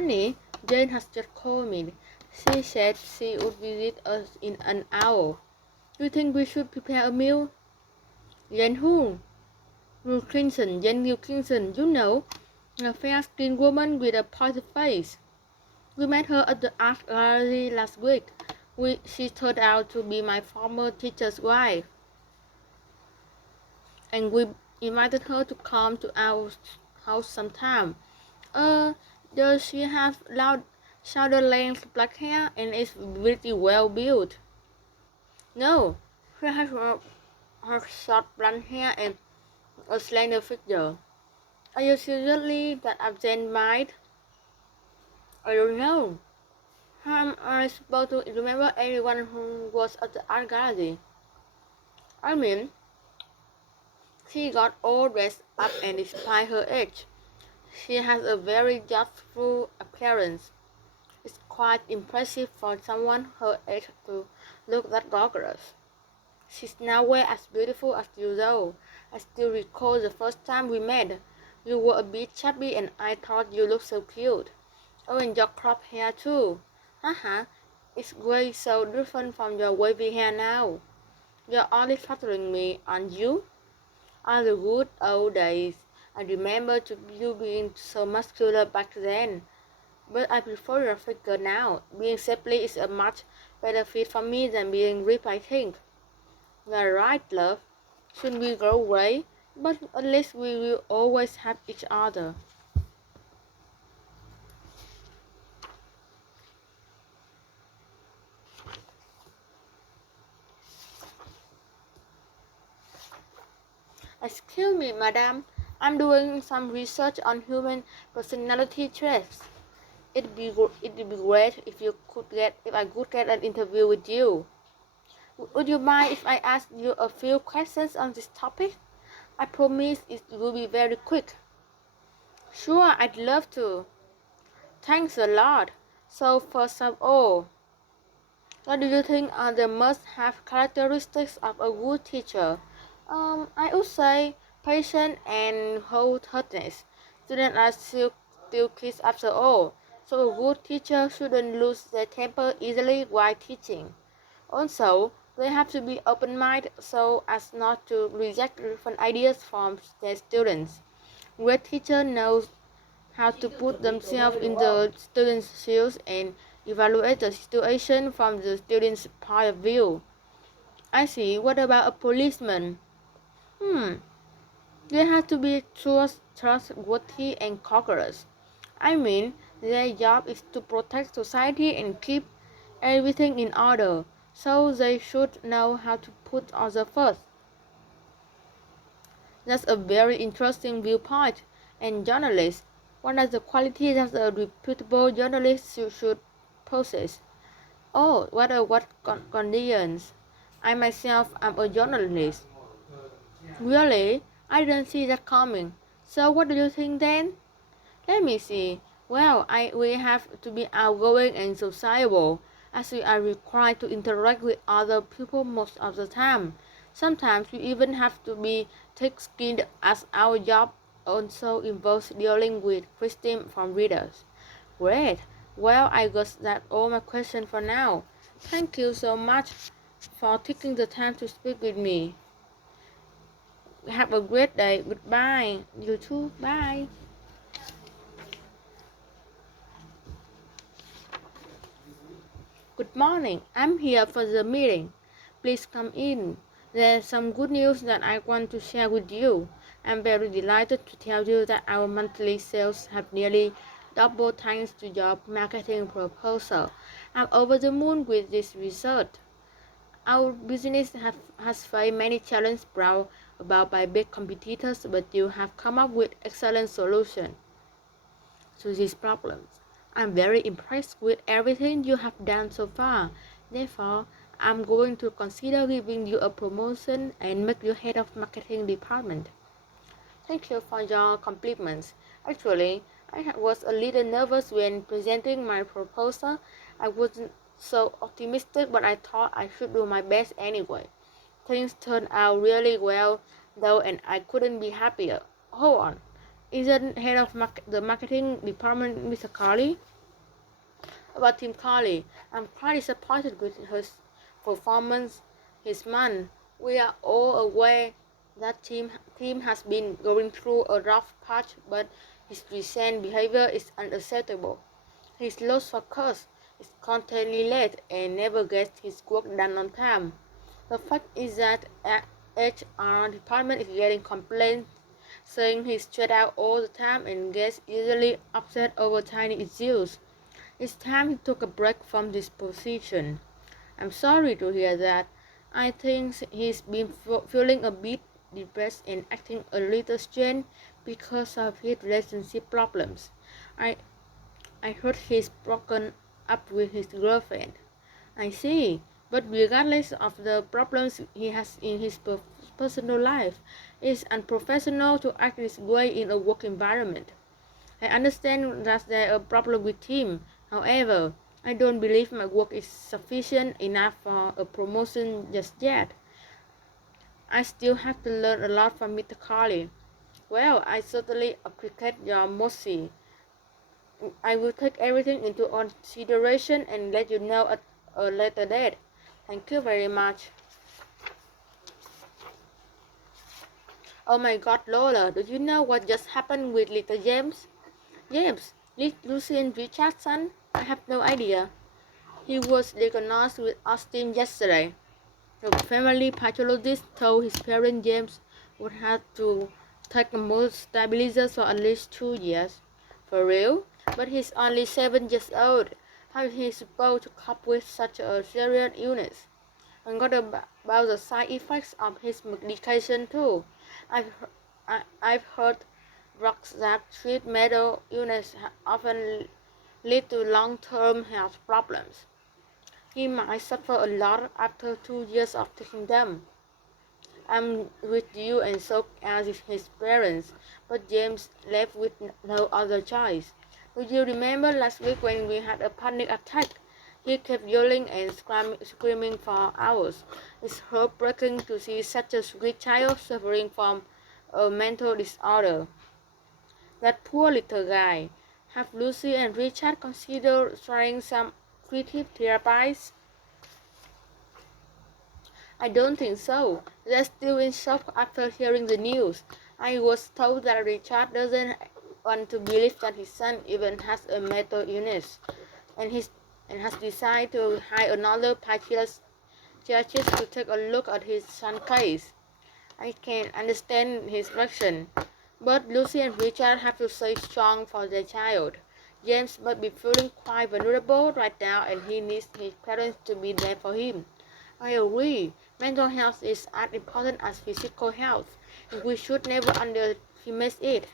Honey, Jane has just called me. She said she would visit us in an hour. Do you think we should prepare a meal? Jane who? Wilkinson, Jane Wilkinson, you know, a fair-skinned woman with a positive face. We met her at the art gallery last week. She turned out to be my former teacher's wife. And we invited her to come to our house sometime. Does she have loud, shoulder-length black hair and is pretty well built? No, she has her short blonde hair and a slender figure. Are you seriously that absent-minded? I don't know. How am I supposed to remember everyone who was at the art gallery? I mean, she got all dressed up and despite her age, she has a very youthful appearance. It's quite impressive for someone her age to look that gorgeous. She's nowhere as beautiful as you though. I still recall the first time we met. You were a bit chubby and I thought you looked so cute. Oh, and your cropped hair too. Haha, it's way so different from your wavy hair now. You're only flattering me, aren't you? All the good old days. I remember you being so muscular back then. But I prefer your figure now. Being shapely is a much better fit for me than being ripped, I think. You're right, love. Shouldn't we grow away? But at least we will always have each other. Excuse me, madam. I'm doing some research on human personality traits. It'd be great if I could get an interview with you. Would you mind if I ask you a few questions on this topic? I promise it will be very quick. Sure, I'd love to. Thanks a lot. So first of all, what do you think are the must-have characteristics of a good teacher? I would say patience and wholeheartedness. Students are still kids after all, so a good teacher shouldn't lose their temper easily while teaching. Also, they have to be open-minded so as not to reject different ideas from their students. Great teacher knows how to put themselves in the student's shoes and evaluate the situation from the student's point of view. I see. What about a policeman? They have to be trustworthy and courageous. I mean, their job is to protect society and keep everything in order, so they should know how to put others first. That's a very interesting viewpoint. And journalists, what are the qualities that a reputable journalist should possess? Oh, what conditions? I myself am a journalist. Really? I didn't see that coming. So what do you think then? Let me see. Well, we have to be outgoing and sociable, as we are required to interact with other people most of the time. Sometimes we even have to be thick-skinned as our job also involves dealing with criticism from readers. Great. Well, I guess that's all my questions for now. Thank you so much for taking the time to speak with me. Have a great day. Goodbye. You too. Bye. Good morning. I'm here for the meeting. Please come in. There's some good news that I want to share with you. I'm very delighted to tell you that our monthly sales have nearly doubled thanks to your marketing proposal. I'm over the moon with this result. Our business has faced many challenges brought about by big competitors, but you have come up with excellent solutions to these problems. I'm very impressed with everything you have done so far. Therefore, I'm going to consider giving you a promotion and make you head of marketing department. Thank you for your compliments. Actually, I was a little nervous when presenting my proposal. I wasn't so optimistic, but I thought I should do my best anyway. Things turned out really well, though, and I couldn't be happier. Hold on. Isn't head of the marketing department Mr. Carly? about Tim Curry. I'm quite disappointed with his performance this month. We are all aware that team has been going through a rough patch, but his recent behavior is unacceptable. He's lost focus, is constantly late, and never gets his work done on time. The fact is that HR department is getting complaints saying he's stressed out all the time and gets easily upset over tiny issues. It's time he took a break from this position. I'm sorry to hear that. I think he's been feeling a bit depressed and acting a little strange because of his relationship problems. I I heard he's broken up with his girlfriend. I see, but regardless of the problems he has in his personal life, it's unprofessional to act this way in a work environment. I understand that there are problems with him. However, I don't believe my work is sufficient enough for a promotion just yet. I still have to learn a lot from Mr. Carley. Well, I certainly appreciate your mercy. I will take everything into consideration and let you know at a later date. Thank you very much. Oh my God, Lola, do you know what just happened with little James? James, Lucien Richardson? I have no idea. He was diagnosed with autism yesterday. The family pathologist told his parents James would have to take a mood stabilizer for at least 2 years. For real? But he's only 7 years old. How is he supposed to cope with such a serious illness? And what about the side effects of his medication too? I've heard drugs that treat mental illness often lead to long-term health problems. He might suffer a lot after 2 years of taking them. I'm with you and so are his parents, but James left with no other choice. Do you remember last week when we had a panic attack? He kept yelling and screaming for hours. It's heartbreaking to see such a sweet child suffering from a mental disorder. That poor little guy. Have Lucy and Richard considered trying some creative therapies? I don't think so. They're still in shock after hearing the news. I was told that Richard doesn't want to believe that his son even has a mental illness, and has decided to hire another psychiatrist to take a look at his son's case. I can understand his reaction, but Lucy and Richard have to stay strong for their child. James must be feeling quite vulnerable right now, and he needs his parents to be there for him. I agree. Mental health is as important as physical health, and we should never underestimate it.